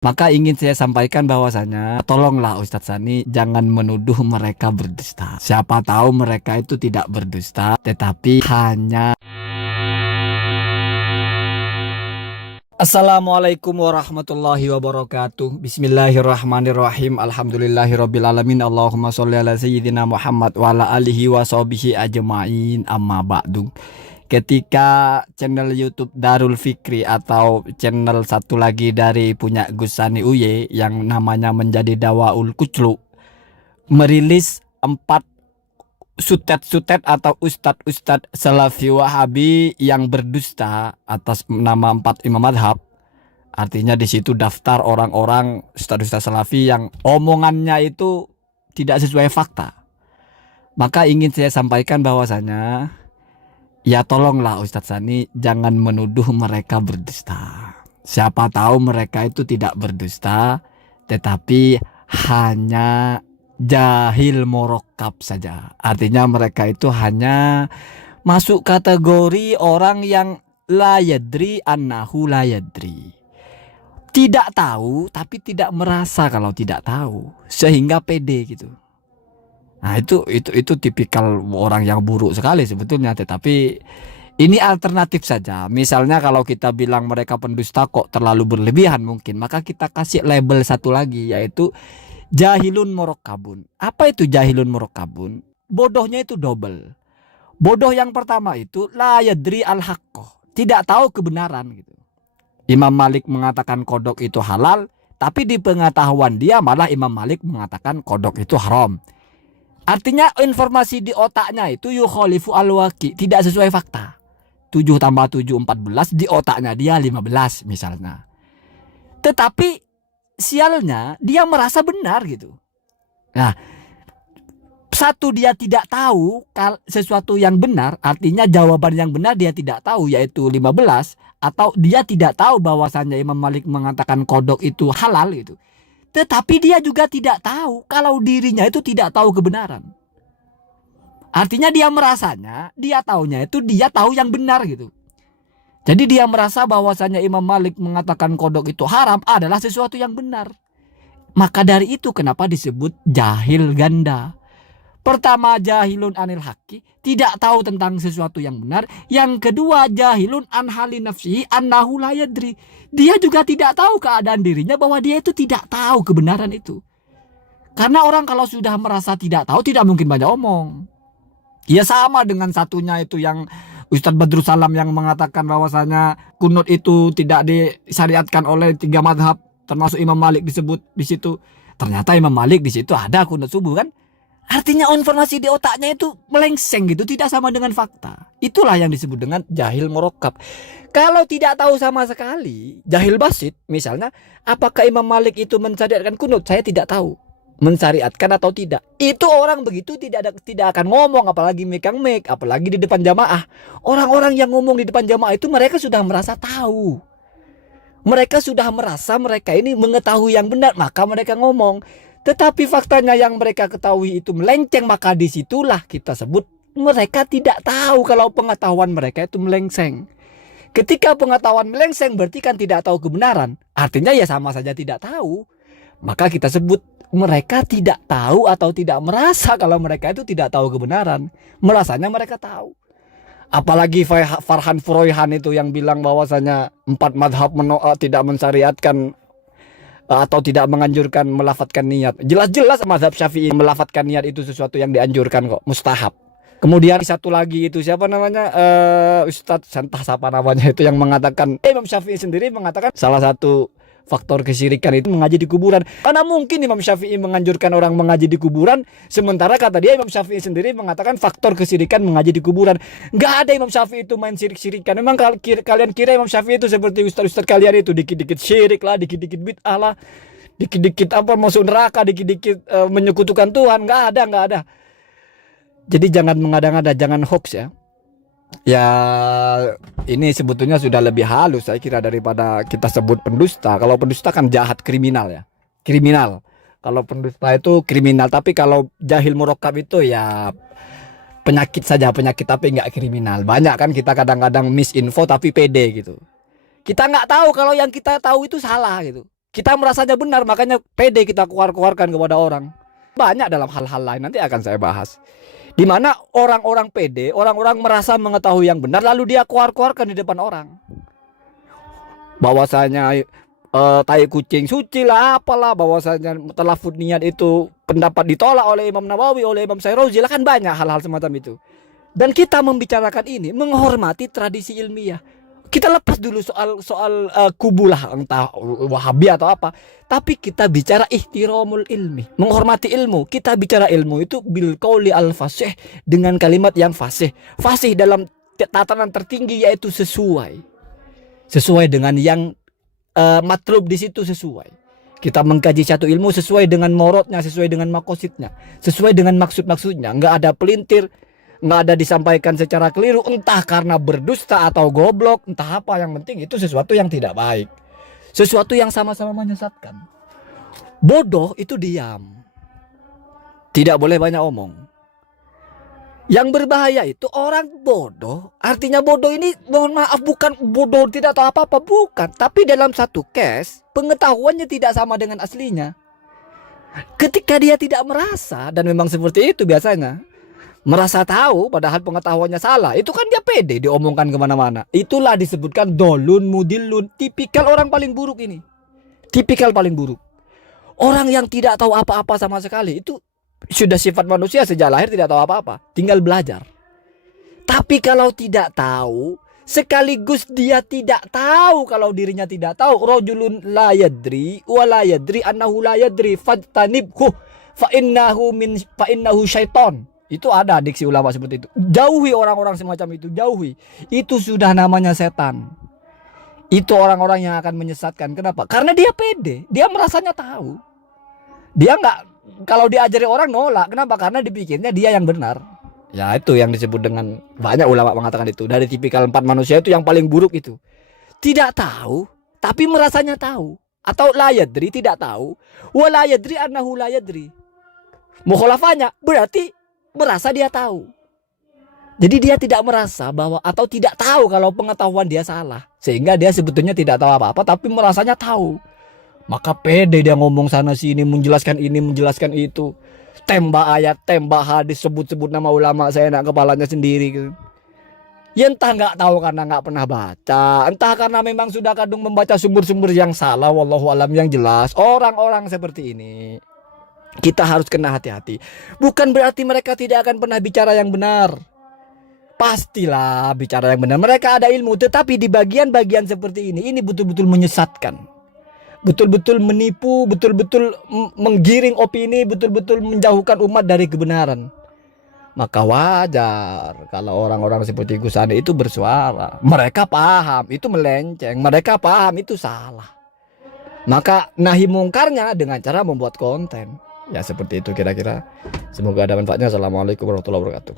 Maka ingin saya sampaikan bahwasanya tolonglah Ustadz Sani jangan menuduh mereka berdusta. Siapa tahu mereka itu tidak berdusta, tetapi hanya. Assalamualaikum warahmatullahi wabarakatuh. Bismillahirrahmanirrahim. Alhamdulillahirrabbilalamin. Allahumma sholli ala sayyidina Muhammad wa ala alihi wa sahbihi ajma'in. Amma ba'du. Ketika channel YouTube Darul Fikri atau channel satu lagi dari punya Gus Sani Uye yang namanya Menjadi Dawaul Kuclu merilis 4 sutet-sutet atau ustadz-ustadz Salafi Wahabi yang berdusta atas nama 4 imam madhab. Artinya di situ daftar orang-orang ustadz-ustadz Salafi yang omongannya itu tidak sesuai fakta. Maka ingin saya sampaikan bahwasanya ya tolonglah Ustadz Sani jangan menuduh mereka berdusta. Siapa tahu mereka itu tidak berdusta, tetapi hanya jahil morokkab saja. Artinya mereka itu hanya masuk kategori orang yang la yadri annahu la yadri. Tidak tahu tapi tidak merasa kalau tidak tahu, sehingga pede gitu. Nah itu tipikal orang yang buruk sekali sebetulnya. Tetapi ini alternatif saja. Misalnya kalau kita bilang mereka pendusta kok terlalu berlebihan mungkin, maka kita kasih label satu lagi, yaitu jahilun morokkabun. Apa itu jahilun morokkabun? Bodohnya itu double. Bodoh yang pertama itu la yadri al haqqoh, tidak tahu kebenaran gitu. Imam Malik mengatakan kodok itu halal, tapi di pengetahuan dia malah Imam Malik mengatakan kodok itu haram. Artinya informasi di otaknya itu yukhalifu al-waqi, tidak sesuai fakta. 7 tambah 7 14, di otaknya dia 15 misalnya. Tetapi sialnya dia merasa benar gitu. Nah, satu, dia tidak tahu sesuatu yang benar, artinya jawaban yang benar dia tidak tahu, yaitu 15. Atau dia tidak tahu bahwasannya Imam Malik mengatakan kodok itu halal gitu. Tetapi dia juga tidak tahu kalau dirinya itu tidak tahu kebenaran. Artinya dia merasanya, dia taunya itu dia tahu yang benar gitu. Jadi dia merasa bahwasannya Imam Malik mengatakan kodok itu haram adalah sesuatu yang benar. Maka dari itu kenapa disebut jahil ganda. Pertama, jahilun anil haqqi, tidak tahu tentang sesuatu yang benar. Yang kedua, jahilun an hali nafsihi annahu la yadri. Dia juga tidak tahu keadaan dirinya bahwa dia itu tidak tahu kebenaran itu. Karena orang kalau sudah merasa tidak tahu tidak mungkin banyak omong. Ya sama dengan satunya itu yang Ustadz Badrus Salam yang mengatakan bahwasanya kunut itu tidak disyariatkan oleh 3 madhab, termasuk Imam Malik disebut di situ. Ternyata Imam Malik di situ ada kunut subuh kan? Artinya informasi di otaknya itu melengseng gitu, tidak sama dengan fakta. Itulah yang disebut dengan jahil morokkab. Kalau tidak tahu sama sekali, jahil basit misalnya, apakah Imam Malik itu mensyariatkan kunut? Saya tidak tahu mensyariatkan atau tidak. Itu orang begitu tidak akan ngomong, apalagi mekang-mek, apalagi di depan jamaah. Orang-orang yang ngomong di depan jamaah itu mereka sudah merasa tahu. Mereka sudah merasa mereka ini mengetahui yang benar, maka mereka ngomong. Tetapi faktanya yang mereka ketahui itu melenceng, maka disitulah kita sebut mereka tidak tahu kalau pengetahuan mereka itu melengseng. Ketika pengetahuan melengseng berarti kan tidak tahu kebenaran. Artinya ya sama saja tidak tahu. Maka kita sebut mereka tidak tahu atau tidak merasa kalau mereka itu tidak tahu kebenaran. Merasanya mereka tahu. Apalagi Farhan Furoyhan itu yang bilang bahwasanya 4 madhab tidak mensyariatkan atau tidak menganjurkan melafatkan niat. Jelas-jelas mazhab Syafi'i melafatkan niat itu sesuatu yang dianjurkan kok, mustahab. Kemudian satu lagi itu siapa namanya, Ustadz entah siapa namanya itu yang mengatakan, Imam Syafi'i sendiri mengatakan salah satu faktor kesyirikan itu mengaji di kuburan. Karena mungkin Imam Syafi'i menganjurkan orang mengaji di kuburan, sementara kata dia Imam Syafi'i sendiri mengatakan faktor kesyirikan mengaji di kuburan. Nggak ada Imam Syafi'i itu main syirik-syirikan. Memang kalian kira Imam Syafi'i itu seperti ustaz-ustaz kalian itu, dikit-dikit syirik lah, dikit-dikit bid'ah lah, dikit-dikit apa masuk neraka, dikit-dikit menyekutukan Tuhan. Nggak ada. Jadi jangan mengada-ngada, jangan hoax ya. Ya ini sebetulnya sudah lebih halus saya kira daripada kita sebut pendusta. Kalau pendusta kan jahat, kriminal ya, kriminal. Kalau pendusta itu kriminal. Tapi kalau jahil murakkab itu ya penyakit saja, penyakit tapi nggak kriminal. Banyak kan kita kadang-kadang misinfo tapi pede gitu. Kita nggak tahu kalau yang kita tahu itu salah gitu. Kita merasanya benar, makanya pede kita keluarkan kepada orang. Banyak dalam hal-hal lain, nanti akan saya bahas. Di mana orang-orang pede, orang-orang merasa mengetahui yang benar, lalu dia keluarkan di depan orang. Bahwasanya tai kucing suci lah, apalah, bahwasanya talafut niat itu pendapat ditolak oleh Imam Nawawi, oleh Imam Syairozi lah, kan banyak hal-hal semacam itu. Dan kita membicarakan ini menghormati tradisi ilmiah. Kita lepas dulu soal kubu lah, entah Wahabi atau apa. Tapi kita bicara ihtiramul ilmi, menghormati ilmu. Kita bicara ilmu itu bil qauli al fasih, dengan kalimat yang fasih. Fasih dalam tatanan tertinggi, yaitu sesuai dengan yang matlub di situ, sesuai. Kita mengkaji satu ilmu sesuai dengan morotnya, sesuai dengan makosidnya, sesuai dengan maksud-maksudnya. Nggak ada pelintir, nggak ada disampaikan secara keliru, entah karena berdusta atau goblok, entah apa. Yang penting itu sesuatu yang tidak baik, sesuatu yang sama-sama menyesatkan. Bodoh itu diam, tidak boleh banyak omong. Yang berbahaya itu orang bodoh. Artinya bodoh ini, mohon maaf, bukan bodoh tidak tahu apa-apa, bukan. Tapi dalam satu case, pengetahuannya tidak sama dengan aslinya. Ketika dia tidak merasa, dan memang seperti itu biasanya, merasa tahu padahal pengetahuannya salah, itu kan dia pede diomongkan kemana-mana. Itulah disebutkan dolun mudilun. Tipikal orang paling buruk ini, tipikal paling buruk. Orang yang tidak tahu apa-apa sama sekali, itu sudah sifat manusia sejak lahir, tidak tahu apa-apa, tinggal belajar. Tapi kalau tidak tahu, sekaligus dia tidak tahu kalau dirinya tidak tahu. Rajulun la yadri wa la yadri annahu la yadri fajtanibhu fa innahu syaiton. Itu ada diksi ulama seperti itu. Jauhi orang-orang semacam itu, jauhi. Itu sudah namanya setan. Itu orang-orang yang akan menyesatkan. Kenapa? Karena dia pede, dia merasanya tahu. Dia nggak, kalau diajari orang nolak. Kenapa? Karena dipikirnya dia yang benar. Ya itu yang disebut dengan, banyak ulama mengatakan itu, dari tipikal 4 manusia itu yang paling buruk itu. Tidak tahu tapi merasanya tahu. Atau la yadri, tidak tahu. Wa la yadri annahu la yadri. Mukhalafahnya berarti merasa dia tahu. Jadi dia tidak merasa bahwa, atau tidak tahu kalau pengetahuan dia salah, sehingga dia sebetulnya tidak tahu apa-apa tapi merasanya tahu. Maka pede dia ngomong sana sini, menjelaskan ini, menjelaskan itu, tembak ayat, tembak hadis, sebut-sebut nama ulama, saya enak kepalanya sendiri gitu. Ya entah nggak tahu karena nggak pernah baca, entah karena memang sudah kadung membaca sumber-sumber yang salah. Wallahu alam. Yang jelas orang-orang seperti ini kita harus kena hati-hati. Bukan berarti mereka tidak akan pernah bicara yang benar. Pastilah bicara yang benar. Mereka ada ilmu, tetapi di bagian-bagian seperti ini betul-betul menyesatkan. Betul-betul menipu, betul-betul menggiring opini, betul-betul menjauhkan umat dari kebenaran. Maka wajar kalau orang-orang seperti Gus Andi itu bersuara. Mereka paham itu melenceng, mereka paham itu salah. Maka nahi mungkarnya dengan cara membuat konten. Ya seperti itu kira-kira. Semoga ada manfaatnya. Assalamualaikum warahmatullahi wabarakatuh.